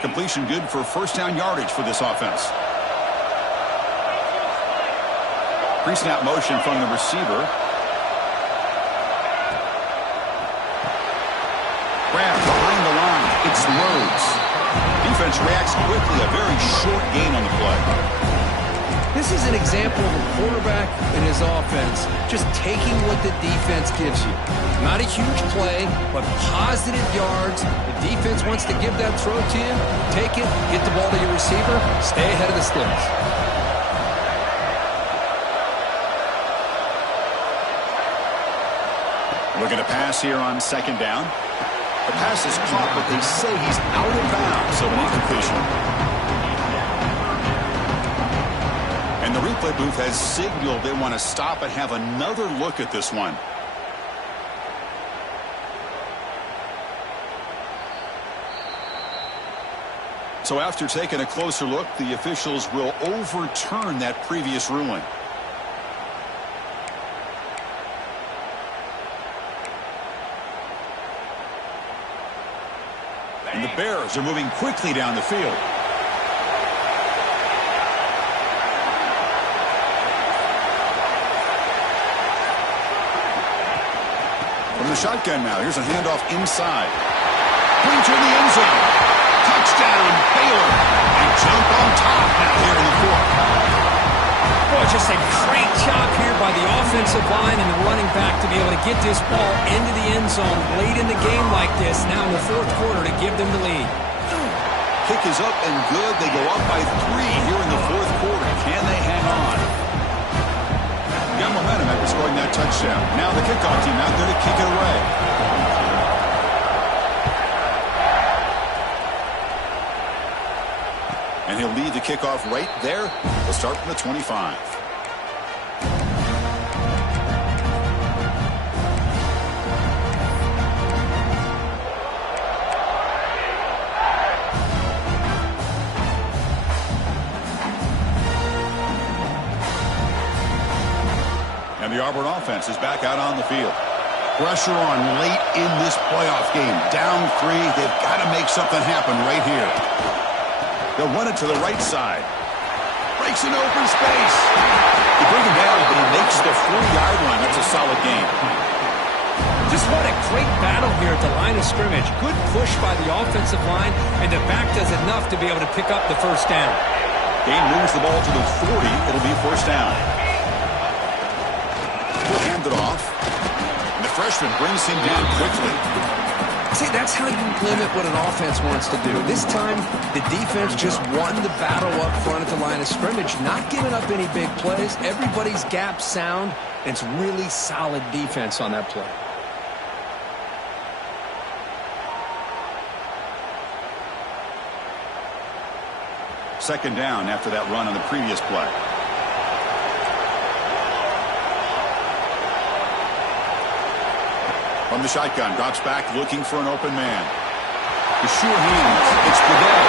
Completion good for first down yardage for this offense. Pre-snap motion from the receiver. Grab behind the line. It's Rhodes. Defense reacts quickly. A very short gain on the play. This is an example of a quarterback and his offense just taking what the defense gives you. Not a huge play, but positive yards. The defense wants to give that throw to you. Take it, get the ball to your receiver, stay ahead of the sticks. Looking to pass here on second down. The pass is caught, but they say he's out of bounds, so an incompletion. And the replay booth has signaled they want to stop and have another look at this one. So after taking a closer look, the officials will overturn that previous ruling. And the Bears are moving quickly down the field. From the shotgun now, here's a handoff inside. Into the end zone. Touchdown, Baylor. And jump on top now here in the fourth. Boy, just a great job here by the offensive line and the running back to be able to get this ball into the end zone late in the game like this, now in the fourth quarter, to give them the lead. Kick is up and good. They go up by 3 here in the fourth quarter. Can they hang on? Got momentum after scoring that touchdown. Now the kickoff team out there to kick it away. And he'll lead the kickoff right there. We'll start from the 25. And the Auburn offense is back out on the field. Pressure on late in this playoff game. Down 3. They've got to make something happen right here. They'll run it to the right side. Breaks an open space. They bring him down, but he makes the 40-yard line. That's a solid game. Just what a great battle here at the line of scrimmage. Good push by the offensive line, and the back does enough to be able to pick up the first down. Gain moves the ball to the 40. It'll be first down. We'll hand it off. And the freshman brings him down quickly. See, that's how you limit what an offense wants to do. This time, the defense just won the battle up front at the line of scrimmage, not giving up any big plays. Everybody's gap sound, and it's really solid defense on that play. Second down after that run on the previous play. From the shotgun, drops back looking for an open man. The sure hands, it's Goodell.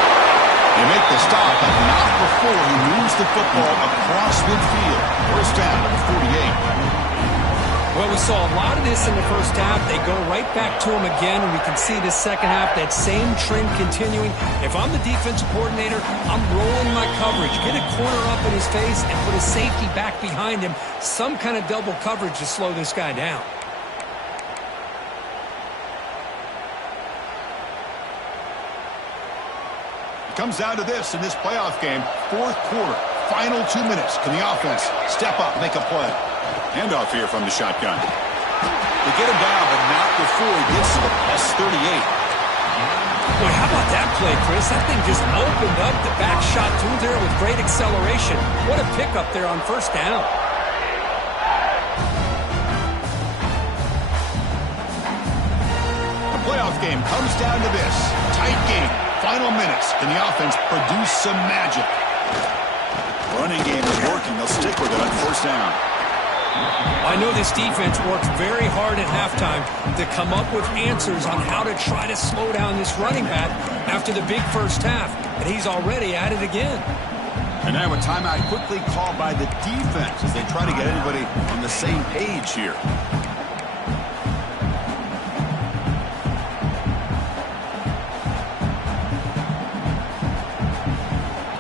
They make the stop, but not before he moves the football across midfield. First down at the 48. Well, we saw a lot of this in the first half. They go right back to him again, and we can see the second half, that same trend continuing. If I'm the defensive coordinator, I'm rolling my coverage. Get a corner up in his face and put a safety back behind him. Some kind of double coverage to slow this guy down. Comes down to this in this playoff game. Fourth quarter, final 2 minutes. Can the offense step up, make a play? Handoff here from the shotgun. They get him down, but not before he gets to the +38. Boy, how about that play, Chris? That thing just opened up. The back shot through there with great acceleration. What a pickup there on first down. The playoff game comes down to this. Tight game. Final minutes. Can the offense produce some magic? Running game is working. They'll stick with it on first down. I know this defense worked very hard at halftime to come up with answers on how to try to slow down this running back after the big first half, and he's already at it again. And now a timeout quickly called by the defense as they try to get everybody on the same page here.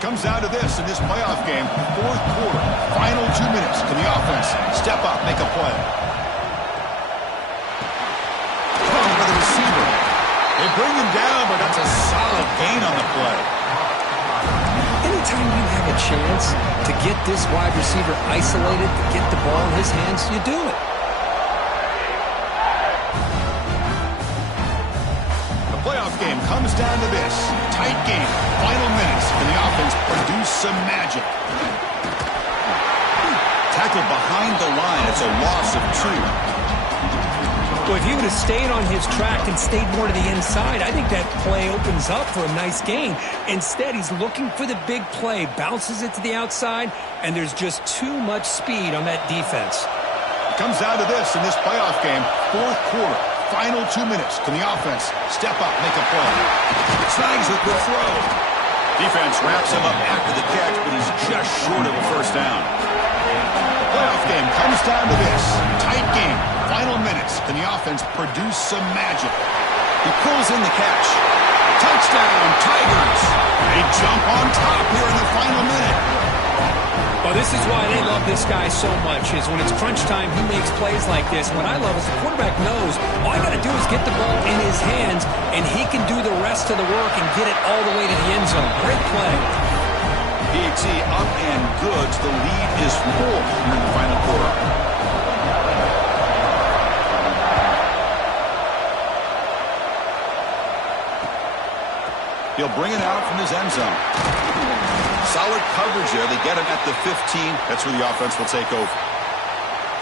Comes down to this in this playoff game. Fourth quarter, final 2 minutes. Can the offense step up, make a play? Thrown by the receiver. They bring him down, but that's a solid gain on the play. Anytime you have a chance to get this wide receiver isolated, to get the ball in his hands, you do it. The playoff game comes down to this. Tight game. Final minutes. Can the offense produce some magic? Tackled behind the line. It's a loss of 2. Well, if he would have stayed on his track and stayed more to the inside, I think that play opens up for a nice gain. Instead, he's looking for the big play, bounces it to the outside, and there's just too much speed on that defense. It comes down to this in this playoff game. Fourth quarter. Final 2 minutes. Can the offense step up, make a play? Snags with the throw. Defense wraps him up after the catch, but he's just short of a first down. The playoff game comes down to this. Tight game. Final minutes. Can the offense produce some magic? He pulls in the catch. Touchdown, Tigers. They jump on top here in the final minute. Well, this is why they love this guy so much, is when it's crunch time, he makes plays like this. What I love is the quarterback knows all I got to do is get the ball in his hands, and he can do the rest of the work and get it all the way to the end zone. Great play. PAT up and good. The lead is 4 here in the final quarter. He'll bring it out from his end zone. Solid coverage there. They get him at the 15. That's where the offense will take over.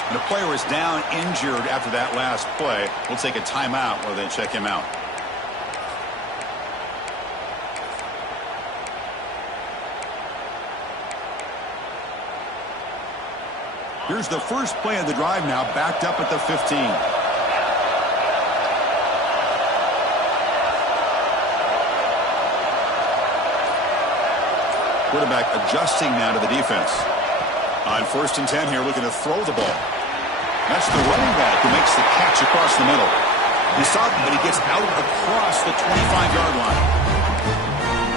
And a player is down injured after that last play. We'll take a timeout while they check him out. Here's the first play of the drive now, backed up at the 15. Quarterback adjusting now to the defense. On 1st and 10 here, looking to throw the ball. That's the running back who makes the catch across the middle. He saw it, but he gets out across the 25-yard line.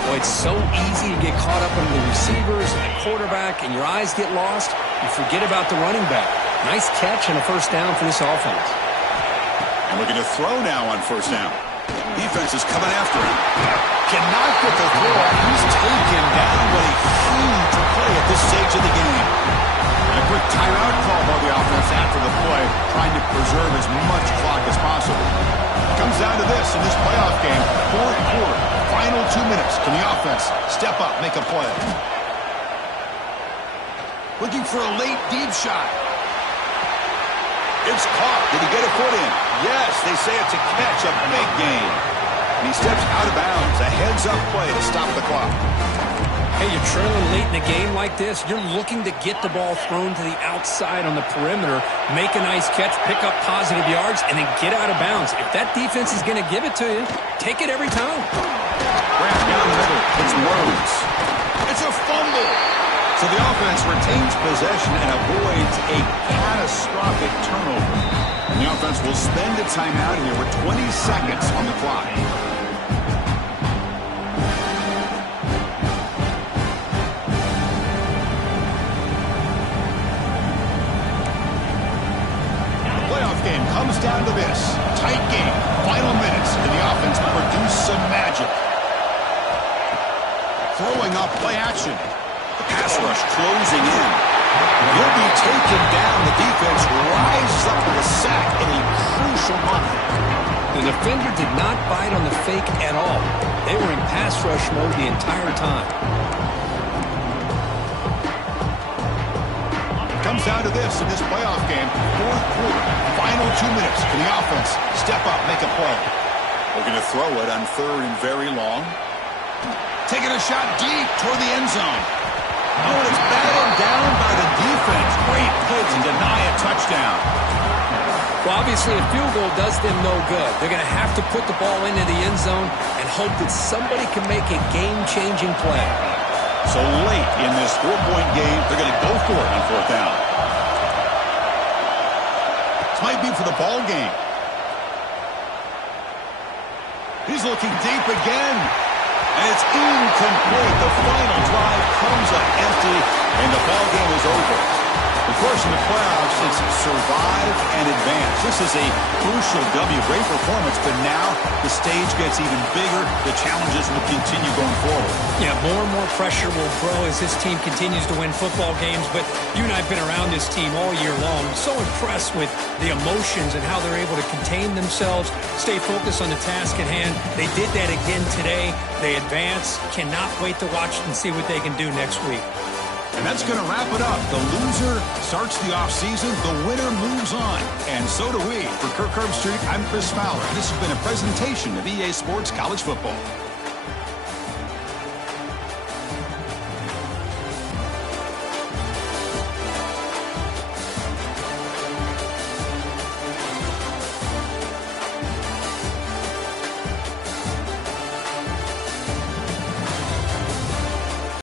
Boy, it's so easy to get caught up in the receivers and the quarterback, and your eyes get lost. You forget about the running back. Nice catch and a first down for this offense. And looking to throw now on 1st down. Defense is coming after him. Cannot get the throw. He's taken down. What a huge play at this stage of the game. And a quick timeout call by the offense after the play, trying to preserve as much clock as possible. It comes down to this in this playoff game. 4th quarter, final 2 minutes. Can the offense step up, make a play? Looking for a late deep shot. It's caught. Did he get a foot in? Yes, they say it's a catch, a big gain. And he steps out of bounds. A heads-up play to stop the clock. Hey, you're trailing late in a game like this. You're looking to get the ball thrown to the outside on the perimeter, make a nice catch, pick up positive yards, and then get out of bounds. If that defense is going to give it to you, take it every time. Grant down the middle. It's Rhodes. It's a fumble. So the offense retains possession and avoids a catastrophic turnover. And the offense will spend a timeout here with 20 seconds on the clock. The playoff game comes down to this. Tight game. Final minutes. And the offense produce some magic. Throwing up play action. The pass rush closing in. He'll be taken down. The defense rises up with a sack in a crucial moment. The defender did not bite on the fake at all. They were in pass rush mode the entire time. It comes down to this in this playoff game. 4th quarter, final 2 minutes. Can the offense step up, make a play? We're going to throw it on 3rd and very long. Taking a shot deep toward the end zone. Oh, it's batted down by the defense. Great play to deny a touchdown. Well, obviously, a field goal does them no good. They're going to have to put the ball into the end zone and hope that somebody can make a game-changing play. So late in this 4-point game, they're going to go for it on 4th down. This might be for the ball game. He's looking deep again. And it's incomplete. The final drive comes up empty, and the ball game is over. Of course, in the playoffs, it's survive and advance. This is a crucial W. Great performance, but now the stage gets even bigger. The challenges will continue going forward. Yeah, more and more pressure will grow as this team continues to win football games. But you and I have been around this team all year long. So impressed with the emotions and how they're able to contain themselves, stay focused on the task at hand. They did that again today. They advance. Cannot wait to watch and see what they can do next week. And that's going to wrap it up. The loser starts the offseason. The winner moves on. And so do we. For Kirk Herbstreit, I'm Chris Fowler. This has been a presentation of EA Sports College Football.